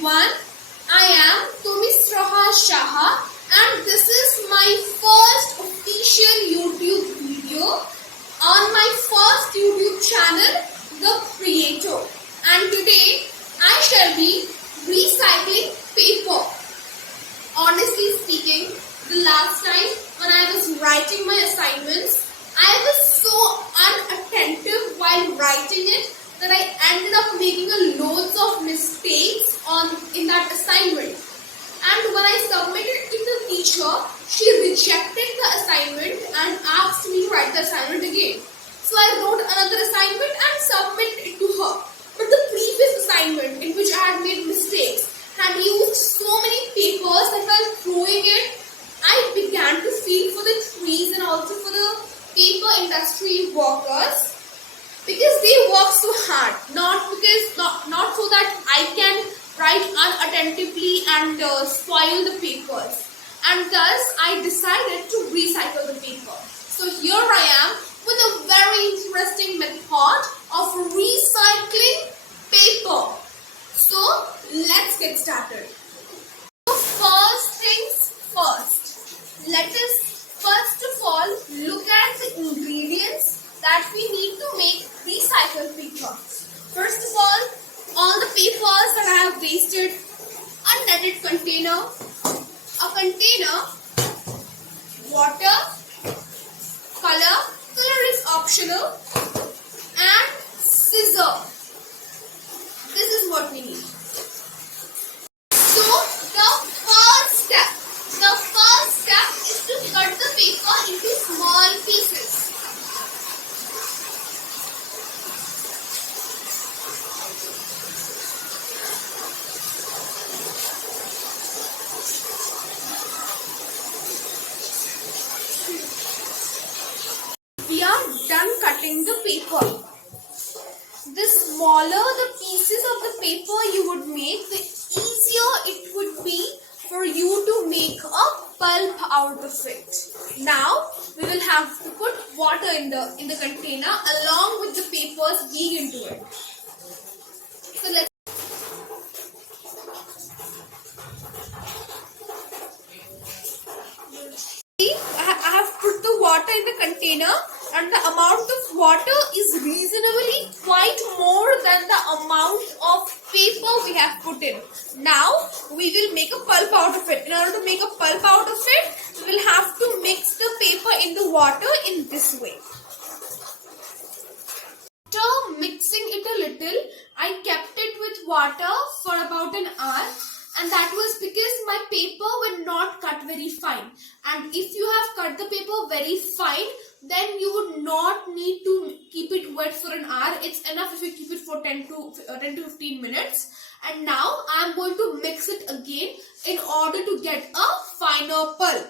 everyone, I am Tamisraha Saha and this is my first official YouTube video on my first YouTube channel, the Creato. And today I shall be recycling paper. Honestly speaking, the last time when I was writing my assignments, I was so unattentive while writing it that I ended up making a loads of mistakes in that assignment. And when I submitted it to the teacher, she rejected the assignment and asked me to write the assignment again. So I wrote another assignment and submitted it to her. But the previous assignment in which I had made mistakes had used so many papers that while throwing it, I began to feel for the trees and also for the paper industry workers, because they work so hard, not so that I can write unattentively and spoil the papers. And thus I decided to recycle the paper. So here I am with a very interesting method of recycling paper. So let's get started. So first things first, let us first of all look at the ingredients that we need to make recycled paper. First of all the papers that I have wasted: a netted container, a container, water, color is optional, and scissor. This is what we need. So the first step is to cut the paper into small pieces. We are done cutting the paper. The smaller the pieces of the paper you would make, the easier it would be for you to make a pulp out of it. Now we will have to put water in the container along with the papers being into it. So let's see. I have put the water in the container, and the amount of water is reasonably quite more than the amount of paper we have put in. Now we will make a pulp out of it. In order to make a pulp out of it, we will have to mix the paper in the water in this way. After mixing it a little, I kept it with water for about an hour, and that was because my paper were not cut very fine. And if you have cut the paper very fine, then you would not need to keep it wet for an hour. It's enough if you keep it for 10 to 15 minutes. And now I am going to mix it again in order to get a finer pulp.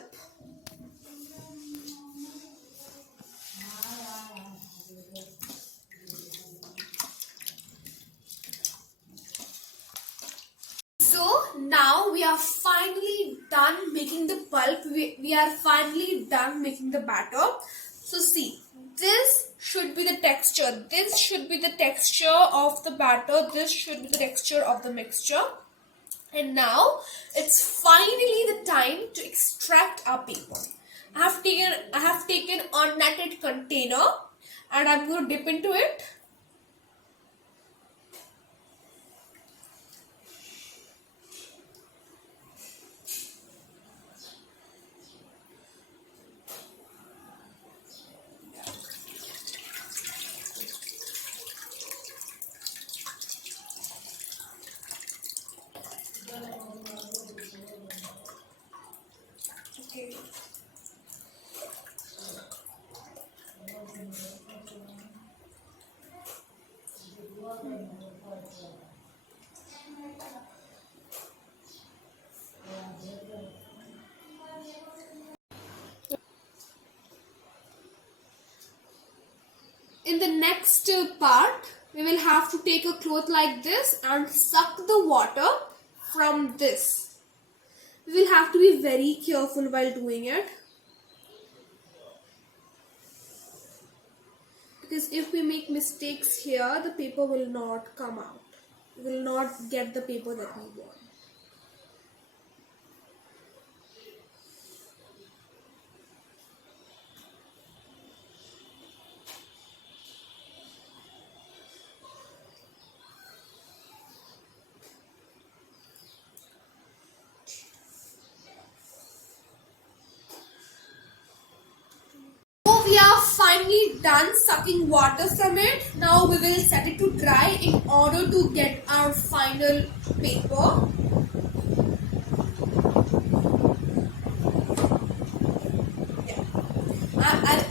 So now we are finally done making the pulp. We are finally done making the batter. So see, this should be the texture. This should be the texture of the batter. This should be the texture of the mixture. And now it's finally the time to extract our paper. I have taken a netted container and I'm going to dip into it. Okay. In the next part, we will have to take a cloth like this and suck the water from this. We will have to be very careful while doing it, because if we make mistakes here, the paper will not come out. we will not get the paper that we want. So we are finally done sucking water from it. Now we will set it to dry in order to get our final paper.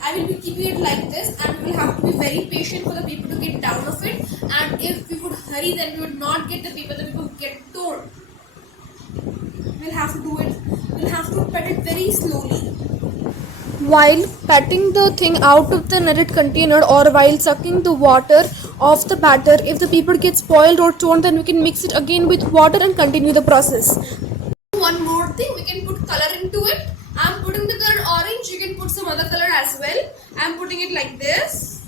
I will be keeping it like this, and we will have to be very patient for the paper to get down of it. And if we would hurry, then we would not get the paper, the paper would get torn. We'll have to do it, we'll have to pet it very slowly. While patting the thing out of the netted container or while sucking the water of the batter, if the paper gets spoiled or torn, then we can mix it again with water and continue the process. One more thing, we can put color into it. I'm putting the color orange, you can put some other color as well. I'm putting it like this.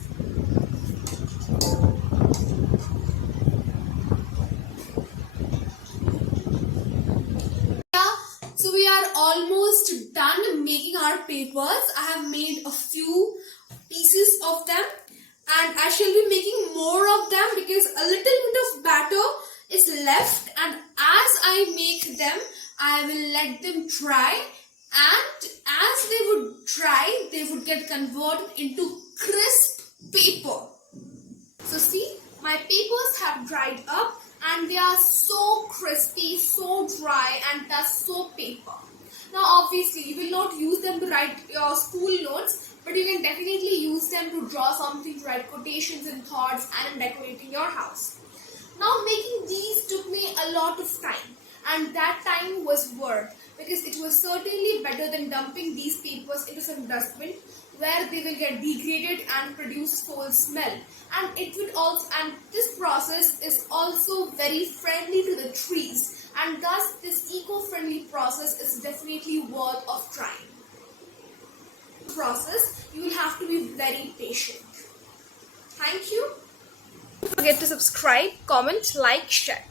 So we are almost done making our papers. I have made a few pieces of them and I shall be making more of them because a little bit of batter is left, and as I make them I will let them dry, and as they would dry they would get converted into crisp paper. So see, my papers have dried up and they are so crispy, so dry, and thus so paper. Now obviously you will not use them to write your school notes, but you can definitely use them to draw something, to write quotations and thoughts and in decorating your house. Now making these took me a lot of time, and that time was worth, because it was certainly better than dumping these papers into some dustbin where they will get degraded and produce foul smell. And it would also, and this process is also very friendly to the trees, and thus this eco-friendly process is definitely worth of trying. Process, you will have to be very patient. Thank you. Don't forget to subscribe, comment, like, share.